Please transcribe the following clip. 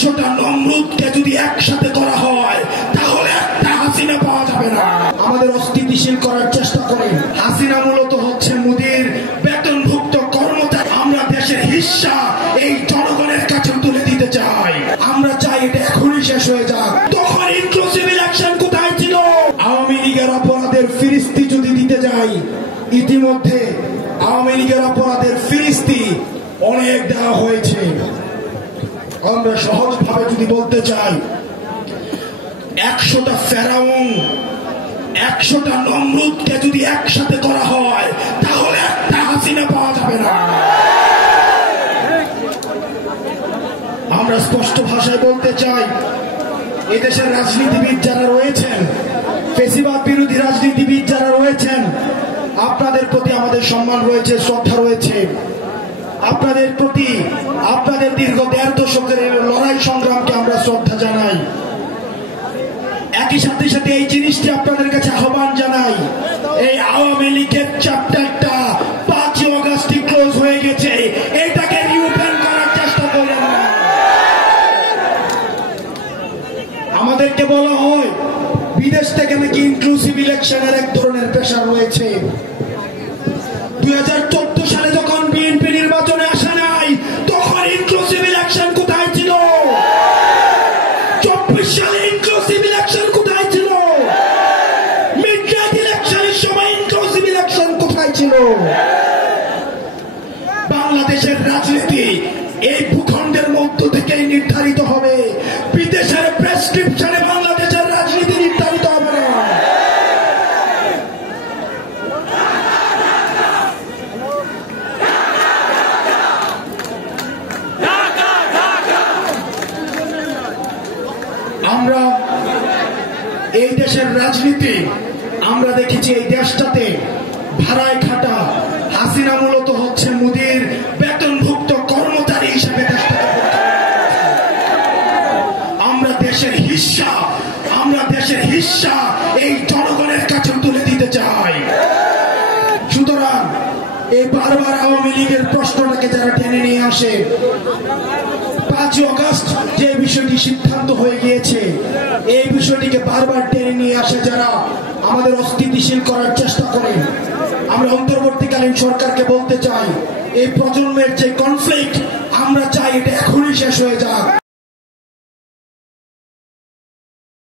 100টা নমরুদকে যদি একসাথে করা হয় তাহলে একটা হাসিনা পাওয়া যাবে না। আমাদের অস্থিতিশীল করার চেষ্টা করেন। হাসিনা মূলত হচ্ছে মোদির বেতনভুক্ত কর্মচারী। আমরা দেশের হিস্সা এই জনগণের কাছে তুলে দিতে চাই। আমরা চাই এটা এখনই শেষ হয়ে যাক। তখন ইনক্লুসিভ ইলেকশন কোথায় ছিল? আওয়ামী লীগের অপরাধের ফিরিস্তি যদি দিতে যাই, ইতিমধ্যে আওয়ামী লীগের অপরাধের ফিরিস্তি অনেক দেওয়া হয়েছে। আমরা সহজভাবে যদি বলতে চাই, 100টা ফেরাউন 100টা নমরুদকে যদি একসাথে করা হয় তাহলে একটা হাসিনা পাওয়া যাবে না। আমরা স্পষ্ট ভাষায় বলতে চাই, এদেশের রাজনীতিবিদ যারা রয়েছেন, ফেসিবাদ বিরোধী রাজনীতিবিদ যারা রয়েছেন, আপনাদের প্রতি আমাদের সম্মান রয়েছে, শ্রদ্ধা রয়েছে। আপনাদের প্রতি আপনাদের দীর্ঘ 1.5 দশকের লড়াই সংগ্রামকে আমরা শ্রদ্ধা জানাই। একই সাথে সাথে এই জিনিসটি আপনাদের কাছে আহ্বান জানাই, এই আওয়ামী লীগের চ্যাপ্টারটা 5 অগাস্টই ক্লোজ হয়ে গেছে, এটাকে রিওপেন করার চেষ্টা করেন না। আমাদেরকে বলা হয় বিদেশ থেকে নাকি ইনক্লুসিভ ইলেকশনের এক ধরনের প্রেশার রয়েছে। 2014 সালে যখন বিএনপি নির্বাচনে আসে নাই, তখন ইনক্লুসিভ ইলেকশন কোথায় ছিল? 24 সালে ইনক্লুসিভ ইলেকশন কোথায় ছিল? মিডনাইট ইলেকশনের সময় ইনক্লুসিভ ইলেকশন কোথায় ছিল? বাংলাদেশের রাজনীতি এই ভূখণ্ডের মধ্য থেকেই নির্ধারিত হবে। বিদেশের প্রেসক্রিপশনে বাংলাদেশের রাজনীতি নির্ধারিত হবে না। আমরা এই দেশের রাজনীতি আমরা দেখেছি, এই দেশটাতে ভাড়ায় খাটা হাসিনা মূলত হচ্ছে মোদির বেতনভুক্ত কর্মচারী হিসেবে আমরা দেশের হিস্সা এই জনগণের কাছে তুলে দিতে চাই। সুতরাং এই বারবার আওয়ামী লীগের প্রশ্নটাকে যারা টেনে নিয়ে আসে, 5 অগাস্ট যে বিষয়টি সিদ্ধান্ত হয়ে গিয়েছে, এই বিষয়টিকে বারবার টেনে নিয়ে আসে যারা আমাদের অস্থিতিশীল করার চেষ্টা করেন, আমরা অন্তর্বর্তীকালীন সরকারকে বলতে চাই, এই প্রজন্মের যে কনফ্লিক্ট আমরা চাই এটা এখনই শেষ হয়ে যাক।